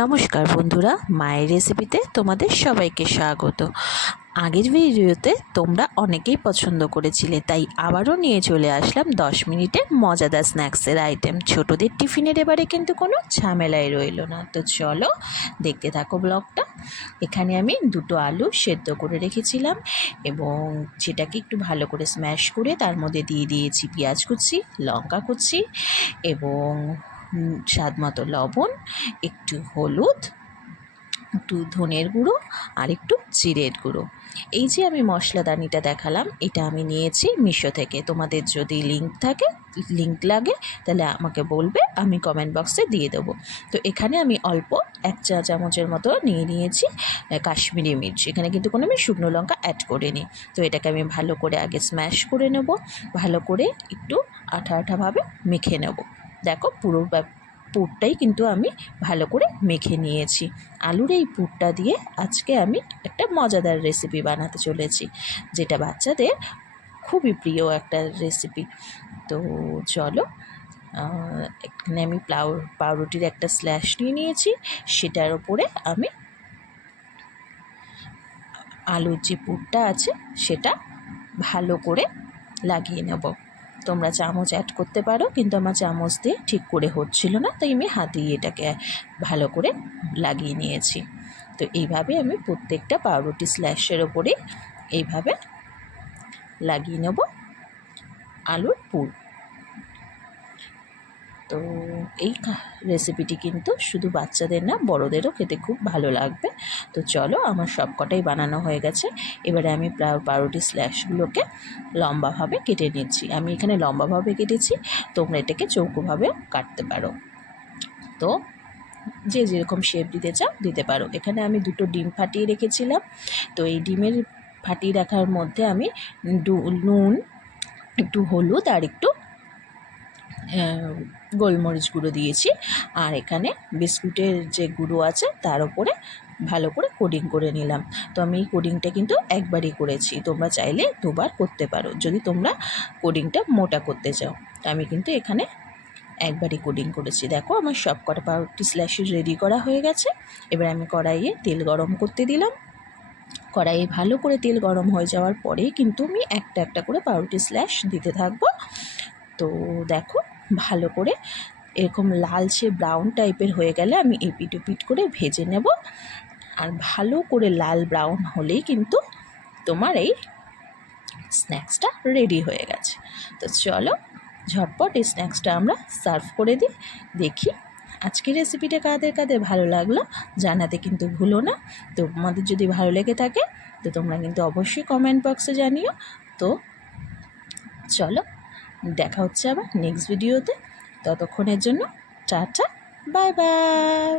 নমস্কার বন্ধুরা, মায়ের রেসিপিতে তোমাদের সবাইকে স্বাগত। আগের ভিডিওতে তোমরা অনেকেই পছন্দ করেছিলে, তাই আবারও নিয়ে চলে আসলাম 10 মিনিটে মজাদার স্ন্যাক্সের আইটেম। ছোটদের টিফিনের এবারে কিন্তু কোনো ঝামেলাই রইল না। তো চলো দেখতে থাকো ব্লগটা। এখানে আমি দুটো আলু সেদ্ধ করে রেখেছিলাম এবং সেটাকে একটু ভালো করে স্ম্যাশ করে তার মধ্যে দিয়ে দিয়েছি পেঁয়াজ কুচি, লঙ্কা কুচি এবং স্বাদ মতো লবণ, একটু হলুদ, একটু ধনের গুঁড়ো আর একটু জিরের গুঁড়ো। এই যে আমি মশলাদানিটা দেখালাম, এটা আমি নিয়েছি মিশো থেকে। তোমাদের যদি লিঙ্ক লাগে তাহলে আমাকে বলবে, আমি কমেন্ট বক্সে দিয়ে দেবো। তো এখানে আমি অল্প 1 চা চামচের মতো নিয়েছি কাশ্মীরি মির্চ। এখানে কিন্তু কোনো আমি শুকনো লঙ্কা অ্যাড করিনি। তো এটাকে আমি ভালো করে আগে স্ম্যাশ করে নেব, ভালো করে একটু আঠা আঠাভাবে মেখে নেব। দেখো পুরটাই কিন্তু আমি ভালো করে মেখে নিয়েছি। আলুর এই পুরটা দিয়ে আজকে আমি একটা মজাদার রেসিপি বানাতে চলেছি, যেটা বাচ্চাদের খুবই প্রিয় একটা রেসিপি। তো চলো, এখানে আমি পাউরুটির একটা স্ল্যাশ নিয়েছি। সেটার ওপরে আমি আলুর যে পুরটা আছে সেটা ভালো করে লাগিয়ে নেব। তোমরা চামচ অ্যাড করতে পারো, কিন্তু আমার চামচ দিয়ে ঠিক করে হচ্ছিল না, তাই আমি হাত দিয়ে এটাকে ভালো করে লাগিয়ে নিয়েছি। তো এইভাবে আমি প্রত্যেকটা পাউরুটি স্ল্যাশের ওপরে এইভাবে লাগিয়ে নেব আলুর পুর। তো এই রেসিপিটি কিন্তু শুধু বাচ্চাদের না, বড়োদেরও খেতে খুব ভালো লাগবে। তো চলো, আমার সব কটাই বানানো হয়ে গেছে। এবারে আমি পাউরুটি স্ল্যাশগুলোকে লম্বাভাবে কেটে নিচ্ছি। আমি এখানে লম্বাভাবে কেটেছি, তোমরা এটাকে চৌকোভাবেও কাটতে পারো। তো যে যেরকম শেপ দিতে চাও দিতে পারো। এখানে আমি দুটো ডিম ফাটিয়ে রেখেছিলাম। তো এই ডিমের ফাটিয়ে রাখার মধ্যে আমি নুন, একটু হলুদ আর একটু গোলমরিচ গুঁড়ো দিয়েছি। আর এখানে বিস্কুটের যে গুঁড়ো আছে তার উপরে ভালো করে কোডিং করে নিলাম। তো আমি এই কোডিংটা কিন্তু একবারই করেছি, তোমরা চাইলে দুবার করতে পারো যদি তোমরা কোডিংটা মোটা করতে চাও। তো আমি কিন্তু এখানে একবারই কোডিং করেছি। দেখো, আমার সব কটা পাউরুটি স্ল্যাশ রেডি করা হয়ে গেছে। এবার আমি কড়াইয়ে তেল গরম করতে দিলাম। কড়াইয়ে ভালো করে তেল গরম হয়ে যাওয়ার পরেই কিন্তু আমি একটা একটা করে পাউরুটি স্ল্যাশ দিতে থাকবো। তো দেখো, ভালো করে এরকম লালচে ব্রাউন টাইপের হয়ে গেলে আমি এপিট ওপিট করে ভেজে নেব। আর ভালো করে লাল ব্রাউন হলেই কিন্তু তোমার এই স্ন্যাক্সটা রেডি হয়ে গেছে। তো চলো ঝটপট এই স্ন্যাক্সটা আমরা সার্ভ করে দিই। দেখি আজকের রেসিপিটা কাদের কাদের ভালো লাগলো জানাতে কিন্তু ভুলো না। তো তোমাদের যদি ভালো লেগে থাকে তো তোমরা কিন্তু অবশ্যই কমেন্ট বক্সে জানিও। তো চলো, দেখা হচ্ছে আবার নেক্সট ভিডিওতে। ততক্ষণের জন্য টাটা, বাই বাই।